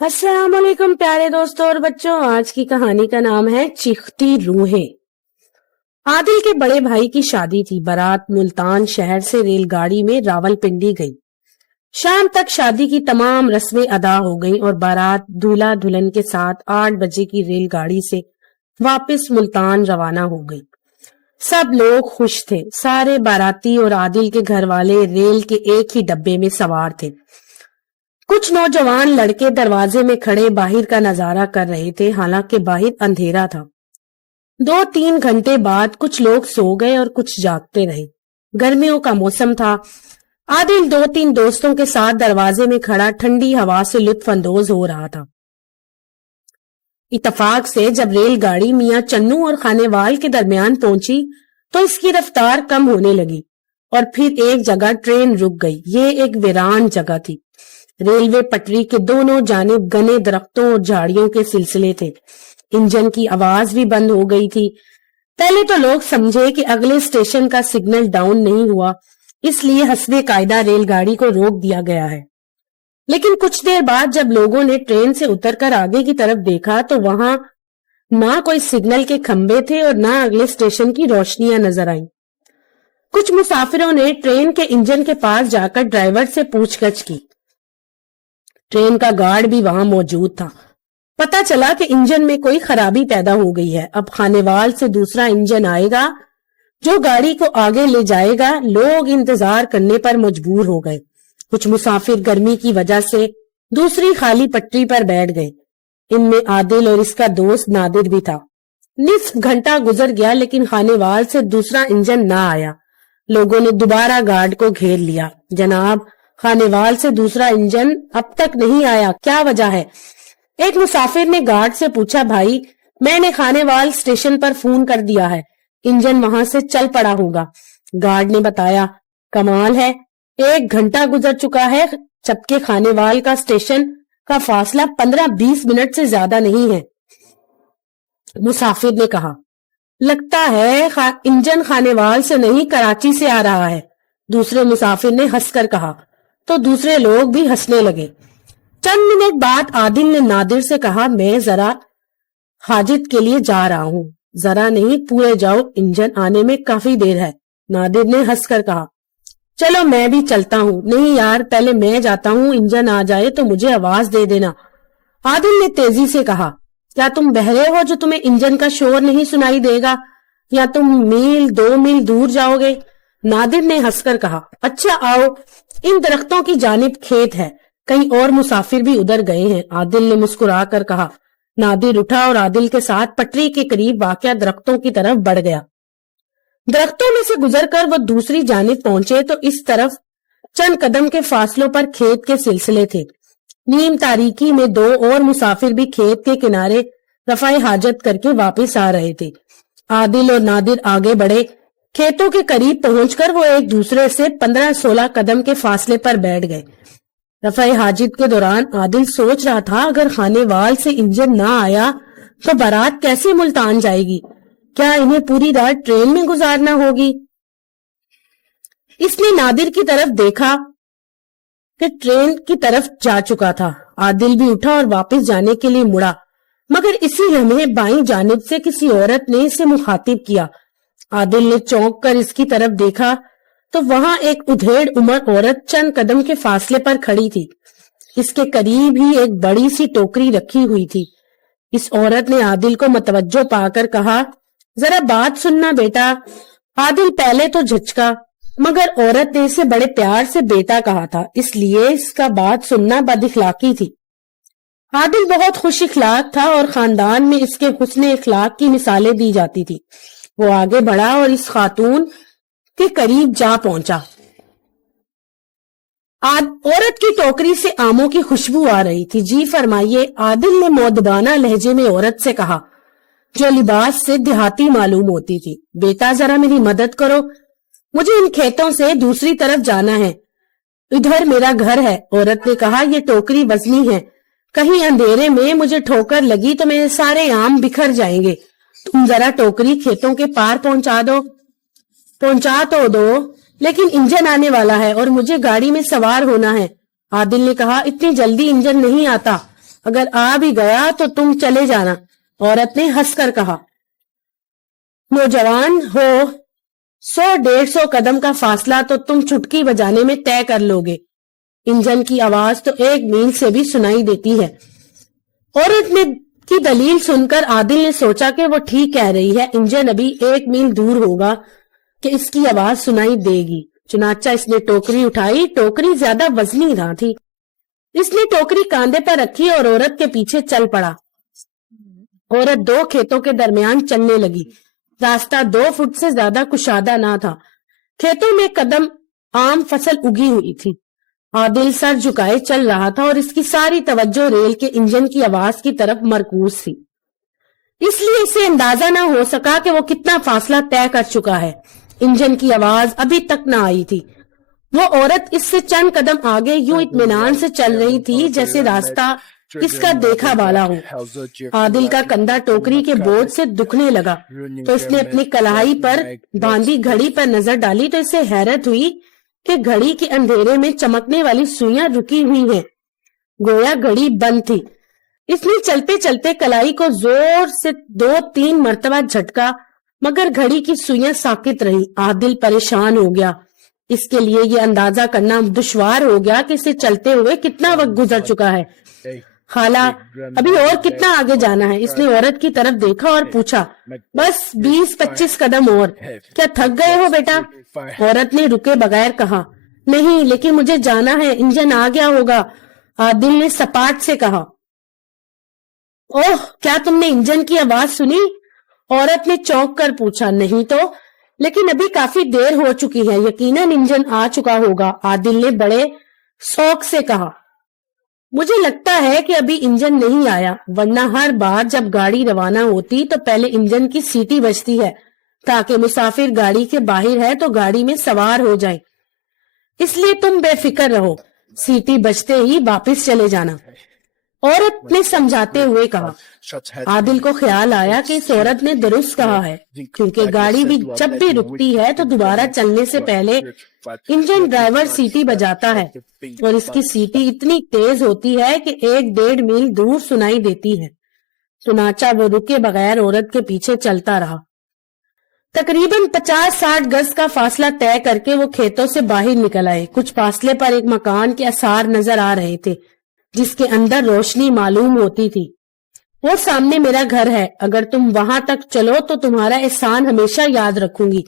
السلام علیکم پیارے دوستوں اور بچوں، آج کی کہانی کا نام ہے چیختی روحیں۔ عادل کے بڑے بھائی کی شادی تھی۔ بارات ملتان شہر سے ریل گاڑی میں راول پنڈی گئی۔ شام تک شادی کی تمام رسمیں ادا ہو گئیں اور بارات دولہا دلہن کے ساتھ 8 بجے کی ریل گاڑی سے واپس ملتان روانہ ہو گئی۔ سب لوگ خوش تھے۔ سارے باراتی اور عادل کے گھر والے ریل کے ایک ہی ڈبے میں سوار تھے۔ کچھ نوجوان لڑکے دروازے میں کھڑے باہر کا نظارہ کر رہے تھے، حالانکہ باہر اندھیرا تھا۔ 2-3 گھنٹے بعد کچھ لوگ سو گئے اور کچھ جاگتے رہے۔ گرمیوں کا موسم تھا۔ عادل 2-3 دوستوں کے ساتھ دروازے میں کھڑا ٹھنڈی ہوا سے لطف اندوز ہو رہا تھا۔ اتفاق سے جب ریل گاڑی میاں چنو اور خانے وال کے درمیان پہنچی تو اس کی رفتار کم ہونے لگی اور پھر ایک جگہ ٹرین رک گئی۔ یہ ایک ویران جگہ تھی۔ ریلوے پٹری کے دونوں جانب گھنے درختوں اور جھاڑیوں کے سلسلے تھے۔ انجن کی آواز بھی بند ہو گئی تھی۔ پہلے تو لوگ سمجھے کہ اگلے اسٹیشن کا سگنل ڈاؤن نہیں ہوا، اس لیے حسب قاعدہ ریل گاڑی کو روک دیا گیا ہے۔ لیکن کچھ دیر بعد جب لوگوں نے ٹرین سے اتر کر آگے کی طرف دیکھا تو وہاں نہ کوئی سگنل کے کھمبے تھے اور نہ اگلے اسٹیشن کی روشنیاں نظر آئیں۔ کچھ مسافروں نے ٹرین کے انجن کے پاس جا کر ڈرائیور سے پوچھ گچھ کی۔ ٹرین کا گارڈ بھی وہاں موجود تھا۔ پتا چلا کہ انجن میں کوئی خرابی پیدا ہو گئی ہے۔ اب خانے وال سے دوسرا انجن آئے گا جو گاڑی کو آگے لے جائے گا۔ لوگ انتظار کرنے پر مجبور ہو گئے۔ کچھ مسافر گرمی کی وجہ سے دوسری خالی پٹری پر بیٹھ گئے۔ ان میں عادل اور اس کا دوست نادر بھی تھا۔ نصف گھنٹہ گزر گیا لیکن خانے وال سے دوسرا انجن نہ آیا۔ لوگوں نے دوبارہ گارڈ کو گھیر لیا۔ جناب، خانے وال سے دوسرا انجن اب تک نہیں آیا، کیا وجہ ہے؟ ایک مسافر نے گارڈ سے پوچھا۔ بھائی، میں نے خانے وال اسٹیشن پر فون کر دیا ہے، انجن وہاں سے چل پڑا ہوگا۔ گارڈ نے بتایا۔ کمال ہے، 1 گھنٹہ گزر چکا ہے جبکہ خانے وال کا اسٹیشن کا فاصلہ 15-20 منٹ سے زیادہ نہیں ہے۔ مسافر نے کہا۔ لگتا ہے انجن خانے وال سے نہیں کراچی سے آ رہا ہے، دوسرے مسافر نے ہنس کر کہا تو دوسرے لوگ بھی ہنسنے لگے۔ چند منٹ بعد عادل نے نادر سے کہا، میں ذرا حاجت کے لیے جا رہا ہوں۔ ذرا نہیں، پورے جاؤ، انجن آنے میں کافی دیر ہے۔ نادر نے ہنس کر کہا، چلو میں بھی چلتا ہوں۔ نہیں یار، پہلے میں جاتا ہوں، انجن آ جائے تو مجھے آواز دے دینا۔ عادل نے تیزی سے کہا، کیا تم بہرے ہو جو تمہیں انجن کا شور نہیں سنائی دے گا، یا تم 1-2 میل دور جاؤ گے؟ نادر نے ہنس کر کہا، اچھا آؤ، ان درختوں کی جانب کھیت ہے، کئی اور مسافر بھی ادھر گئے ہیں۔ عادل نے مسکرا کر کہا۔ نادر اٹھا اور عادل کے ساتھ پٹری کے قریب واقع درختوں کی طرف بڑھ گیا۔ درختوں میں سے گزر کر وہ دوسری جانب پہنچے تو اس طرف چند قدم کے فاصلوں پر کھیت کے سلسلے تھے۔ نیم تاریکی میں 2 اور مسافر بھی کھیت کے کنارے رفع حاجت کر کے واپس آ رہے تھے۔ عادل اور نادر آگے بڑھے۔ کھیتوں کے قریب پہنچ کر وہ ایک دوسرے سے 15-16 قدم کے فاصلے پر بیٹھ گئے۔ رفع حاجت کے دوران عادل سوچ رہا تھا، اگر خانے وال سے انجن نہ آیا تو بارات کیسے ملتان جائے گی؟ کیا انہیں پوری رات ٹرین میں گزارنا ہوگی؟ اس نے نادر کی طرف دیکھا کہ ٹرین کی طرف جا چکا تھا۔ عادل بھی اٹھا اور واپس جانے کے لیے مڑا، مگر اسی لمحے بائیں جانب سے کسی عورت نے اسے مخاطب کیا۔ عادل نے چونک کر اس کی طرف دیکھا تو وہاں ایک ادھیڑ عمر عورت چند قدم کے فاصلے پر کھڑی تھی۔ اس کے قریب ہی ایک بڑی سی ٹوکری رکھی ہوئی تھی۔ اس عورت نے عادل کو متوجہ پا کر کہا، ذرا بات سننا بیٹا۔ عادل پہلے تو جھچکا، مگر عورت نے اسے بڑے پیار سے بیٹا کہا تھا، اس لیے اس کا بات سننا بد اخلاقی تھی۔ عادل بہت خوش اخلاق تھا اور خاندان میں اس کے حسن اخلاق کی مثالیں دی جاتی تھی۔ وہ آگے بڑھا اور اس خاتون کے قریب جا پہنچا۔ عورت کی ٹوکری سے آموں کی خوشبو آ رہی تھی۔ جی فرمائیے، عادل نے مؤدبانہ لہجے میں عورت سے کہا، جو لباس سے دیہاتی معلوم ہوتی تھی۔ بیٹا ذرا میری مدد کرو، مجھے ان کھیتوں سے دوسری طرف جانا ہے، ادھر میرا گھر ہے۔ عورت نے کہا، یہ ٹوکری وزنی ہے، کہیں اندھیرے میں مجھے ٹھوکر لگی تو میرے سارے آم بکھر جائیں گے، تم ذرا ٹوکری کھیتوں کے پار پہنچا تو دو، لیکن انجن آنے والا ہے اور مجھے گاڑی میں سوار ہونا ہے۔ عادل نے کہا، اتنی جلدی انجن نہیں آتا، اگر آ بھی گیا تو تم چلے جانا، عورت نے ہنس کر کہا۔ نوجوان ہو، 100-150 قدم کا فاصلہ تو تم چٹکی بجانے میں طے کر لو گے، انجن کی آواز تو 1 میل سے بھی سنائی دیتی ہے۔ عورت نے کی دلیل سن کر عادل نے سوچا کہ وہ ٹھیک کہہ رہی ہے، انجن ابھی 1 میل دور ہوگا کہ اس کی آواز سنائی دے گی۔ چنانچہ اس نے ٹوکری اٹھائی، ٹوکری زیادہ وزنی نہ تھی، اس نے ٹوکری کاندھے پر رکھی اور عورت کے پیچھے چل پڑا۔ عورت 2 کھیتوں کے درمیان چلنے لگی، راستہ 2 فٹ سے زیادہ کشادہ نہ تھا، کھیتوں میں قدم عام فصل اگی ہوئی تھی۔ عادل سر جھکائے چل رہا تھا اور اس کی ساری توجہ ریل کے انجن کی آواز کی طرف مرکوز تھی، اس لیے اسے اندازہ نہ ہو سکا کہ وہ کتنا فاصلہ طے کر چکا ہے۔ انجن کی آواز ابھی تک نہ آئی تھی، وہ عورت اس سے چند قدم آگے یوں اطمینان سے چل رہی تھی جیسے راستہ اس کا دیکھا بالا ہو۔ عادل کا کندھا ٹوکری کے بوجھ سے دکھنے لگا تو اس نے اپنی کلائی پر باندھی گھڑی پر نظر ڈالی تو اسے حیرت ہوئی کہ گھڑی کے اندھیرے میں چمکنے والی سوئیاں رکی ہوئی ہیں، گویا گھڑی بند تھی۔ اس نے چلتے چلتے کلائی کو زور سے 2-3 مرتبہ جھٹکا مگر گھڑی کی سوئیاں ساکت رہی۔ عادل پریشان ہو گیا، اس کے لیے یہ اندازہ کرنا دشوار ہو گیا کہ اسے چلتے ہوئے کتنا وقت گزر چکا ہے۔ خالہ، ابھی اور کتنا آگے جانا ہے؟ اس نے عورت کی طرف دیکھا اور پوچھا۔ بس 20-25 قدم اور۔ کیا تھک گئے ہو بیٹا؟ عورت نے رکے بغیر کہا۔ نہیں، لیکن مجھے جانا ہے، انجن آ گیا ہوگا، عادل نے سپاٹ سے کہا۔ اوہ، کیا تم نے انجن کی آواز سنی؟ عورت نے چونک کر پوچھا۔ نہیں تو، لیکن ابھی کافی دیر ہو چکی ہے، یقیناً انجن آ چکا ہوگا، عادل نے بڑے شوق سے کہا۔ مجھے لگتا ہے کہ ابھی انجن نہیں آیا، ورنہ ہر بار جب گاڑی روانہ ہوتی تو پہلے انجن کی سیٹی بجتی ہے تاکہ مسافر گاڑی کے باہر ہے تو گاڑی میں سوار ہو جائیں، اس لیے تم بے فکر رہو، سیٹی بجتے ہی واپس چلے جانا، عورت نے سمجھاتے ہوئے کہا۔ عادل کو خیال آیا کہ اس عورت نے درست کہا ہے، کیونکہ گاڑی بھی جب بھی رکتی ہے تو دوبارہ چلنے سے پہلے انجن ڈرائیور سیٹی بجاتا ہے، اور اس کی سیٹی اتنی تیز ہوتی ہے کہ 1-1.5 میل دور سنائی دیتی ہے۔ چنانچہ وہ رکے بغیر عورت کے پیچھے چلتا رہا۔ تقریباً 50-60 گز کا فاصلہ طے کر کے وہ کھیتوں سے باہر نکل آئے۔ کچھ فاصلے پر ایک مکان کے آثار نظر آ رہے تھے جس کے اندر روشنی معلوم ہوتی تھی۔ وہ سامنے میرا گھر ہے، اگر تم وہاں تک چلو تو تمہارا احسان ہمیشہ یاد رکھوں گی،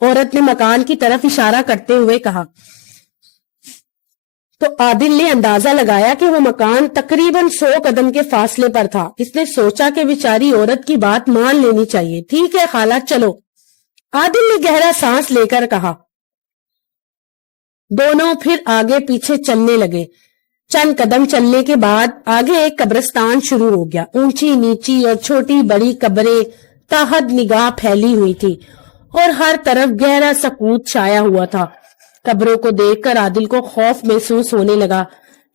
عورت نے مکان کی طرف اشارہ کرتے ہوئے کہا۔ تو عادل نے اندازہ لگایا کہ وہ مکان تقریباً 100 قدم کے فاصلے پر تھا۔ اس نے سوچا کہ بیچاری عورت کی بات مان لینی چاہیے۔ ٹھیک ہے خالہ، چلو، عادل نے گہرا سانس لے کر کہا۔ دونوں پھر آگے پیچھے چلنے لگے۔ چند قدم چلنے کے بعد آگے ایک قبرستان شروع ہو گیا۔ اونچی نیچی اور چھوٹی بڑی قبریں تاحد نگاہ پھیلی ہوئی تھی اور ہر طرف گہرا سکوت چھایا ہوا تھا۔ قبروں کو دیکھ کر عادل کو خوف محسوس ہونے لگا۔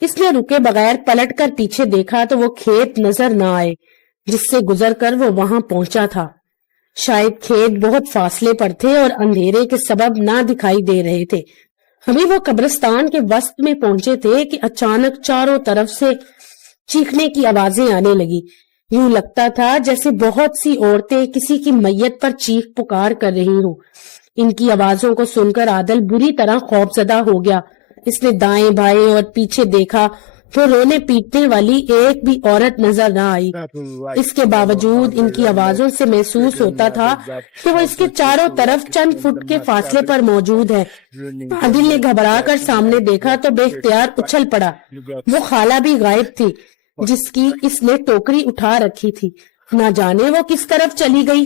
اس نے رکے بغیر پلٹ کر پیچھے دیکھا تو وہ کھیت نظر نہ آئے جس سے گزر کر وہ وہاں پہنچا تھا۔ شاید کھیت بہت فاصلے پر تھے اور اندھیرے کے سبب نہ دکھائی دے رہے تھے۔ ابھی وہ قبرستان کے وسط میں پہنچے تھے کہ اچانک چاروں طرف سے چیخنے کی آوازیں آنے لگی۔ یوں لگتا تھا جیسے بہت سی عورتیں کسی کی میت پر چیخ پکار کر رہی ہوں۔ ان کی آوازوں کو سن کر عادل بری طرح خوفزدہ ہو گیا۔ اس نے دائیں بائیں اور پیچھے دیکھا تو رونے پیٹنے والی ایک بھی عورت نظر نہ آئی۔ اس کے باوجود ان کی آوازوں سے محسوس ہوتا تھا کہ وہ اس کے چاروں طرف چند فٹ کے فاصلے پر موجود ہے۔ عادل نے گھبرا کر سامنے دیکھا تو بے اختیار اچھل پڑا۔ وہ خالہ بھی غائب تھی جس کی اس نے ٹوکری اٹھا رکھی تھی، نہ جانے وہ کس طرف چلی گئی۔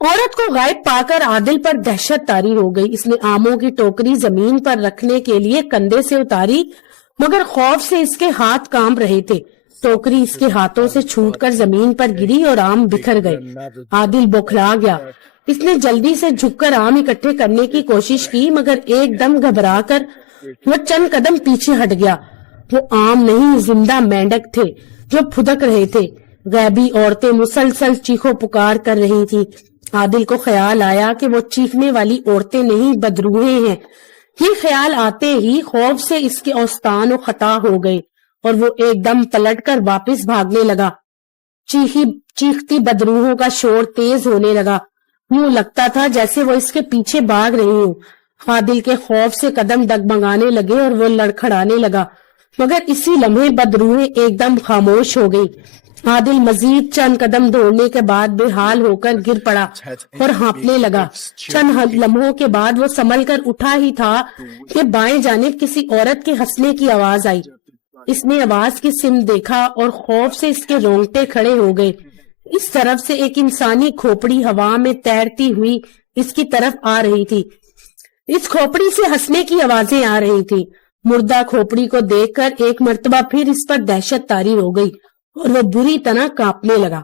عورت کو غائب پا کر عادل پر دہشت طاری ہو گئی۔ اس نے آموں کی ٹوکری زمین پر رکھنے کے لیے کندھے سے اتاری مگر خوف سے اس کے ہاتھ کانپ رہے تھے۔ ٹوکری اس کے ہاتھوں سے چھوٹ کر زمین پر گری اور آم بکھر گئے۔ عادل بوکھلا گیا۔ اس نے جلدی سے جھک کر آم اکٹھے کرنے کی کوشش کی مگر ایک دم گھبرا کر وہ چند قدم پیچھے ہٹ گیا۔ وہ آم نہیں، زندہ مینڈک تھے جو پھدک رہے تھے۔ غیبی عورتیں مسلسل چیخو پکار کر رہی تھی۔ عادل کو خیال آیا کہ وہ چیخنے والی عورتیں نہیں بدروہیں ہیں۔ یہ خیال آتے ہی خوف سے اس کے اوستان و خطا ہو گئے اور وہ ایک دم پلٹ کر واپس بھاگنے لگا۔ چیختی بدروحوں کا شور تیز ہونے لگا، یوں لگتا تھا جیسے وہ اس کے پیچھے بھاگ رہی ہوں۔ عادل کے خوف سے قدم ڈگمگانے لگے اور وہ لڑکھڑانے لگا، مگر اسی لمحے بدروحیں ایک دم خاموش ہو گئی۔ عادل مزید چند قدم دوڑنے کے بعد بے حال ہو کر گر پڑا اور ہانپنے لگا۔ چند لمحوں کے بعد وہ سنبھل کر اٹھا ہی تھا کہ بائیں جانب کسی عورت کے ہنسنے کی آواز آئی۔ اس نے آواز کی سمت دیکھا اور خوف سے اس کے رونگٹے کھڑے ہو گئے۔ اس طرف سے ایک انسانی کھوپڑی ہوا میں تیرتی ہوئی اس کی طرف آ رہی تھی۔ اس کھوپڑی سے ہنسنے کی آوازیں آ رہی تھی۔ مردہ کھوپڑی کو دیکھ کر ایک مرتبہ پھر اس پر دہشت طاری ہو گئی اور وہ بری طرح کانپنے لگا۔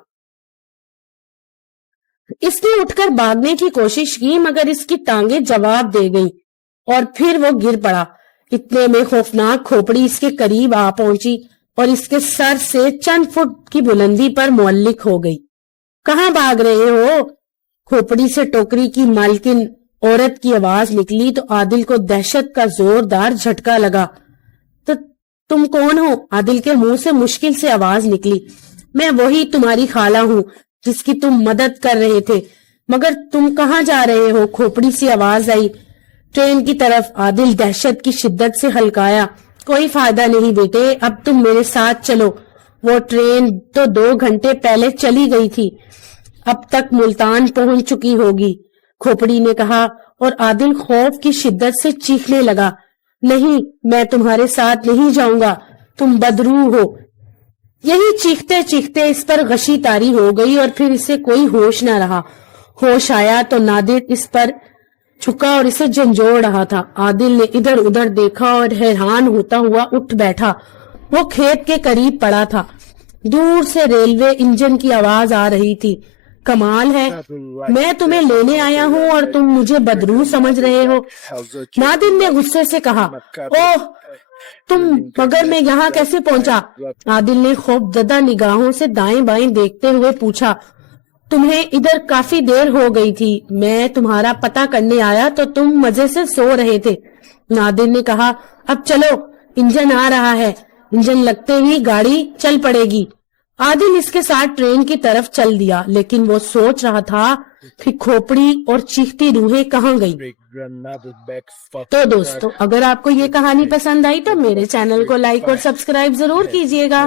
اس نے اٹھ کر بھاگنے کی کوشش کی، مگر اس کی ٹانگیں جواب دے گئی اور پھر وہ گر پڑا۔ اتنے میں خوفناک کھوپڑی اس کے قریب آ پہنچی اور اس کے سر سے چند فٹ کی بلندی پر معلق ہو گئی۔ کہاں بھاگ رہے ہو؟ کھوپڑی سے ٹوکری کی مالکن عورت کی آواز نکلی تو عادل کو دہشت کا زوردار جھٹکا لگا۔ تو تم کون ہو؟ عادل کے منہ سے مشکل سے آواز نکلی۔ میں وہی تمہاری خالہ ہوں جس کی تم مدد کر رہے تھے، مگر تم کہاں جا رہے ہو؟ کھوپڑی سی آواز آئی۔ ٹرین کی طرف۔ عادل دہشت کی شدت سے ہلکایا۔ کوئی فائدہ نہیں بیٹے، اب تم میرے ساتھ چلو۔ وہ ٹرین تو 2 گھنٹے پہلے چلی گئی تھی، اب تک ملتان پہنچ چکی ہوگی، کھوپڑی نے کہا، اور عادل خوف کی شدت سے چیخنے لگا۔ نہیں، میں تمہارے ساتھ نہیں جاؤں گا، تم بدروح ہو۔ یہی چیختے چیختے اس پر غشی طاری ہو گئی اور پھر اسے کوئی ہوش نہ رہا۔ ہوش آیا تو نادر اس پر چھکا اور اسے جھنجھوڑ رہا تھا۔ عادل نے ادھر ادھر دیکھا اور حیران ہوتا ہوا اٹھ بیٹھا۔ وہ کھیت کے قریب پڑا تھا۔ دور سے ریلوے انجن کی آواز آ رہی تھی۔ کمال ہے، میں تمہیں لینے آیا ہوں اور تم مجھے بدروح سمجھ رہے ہو، نادر نے غصے سے کہا۔ اوہ، تم مگر میں یہاں کیسے پہنچا؟ عادل نے خوف زدہ نگاہوں سے دائیں بائیں دیکھتے ہوئے پوچھا۔ تمہیں ادھر کافی دیر ہو گئی تھی، میں تمہارا پتہ کرنے آیا تو تم مزے سے سو رہے تھے، نادر نے کہا۔ اب چلو، انجن آ رہا ہے، انجن لگتے ہی گاڑی چل پڑے گی۔ عادل اس کے ساتھ ٹرین کی طرف چل دیا، لیکن وہ سوچ رہا تھا کہ کھوپڑی اور چیختی روحیں کہاں گئی۔ تو دوستو، اگر آپ کو یہ کہانی پسند آئی تو میرے چینل کو لائک اور سبسکرائب ضرور کیجیے گا۔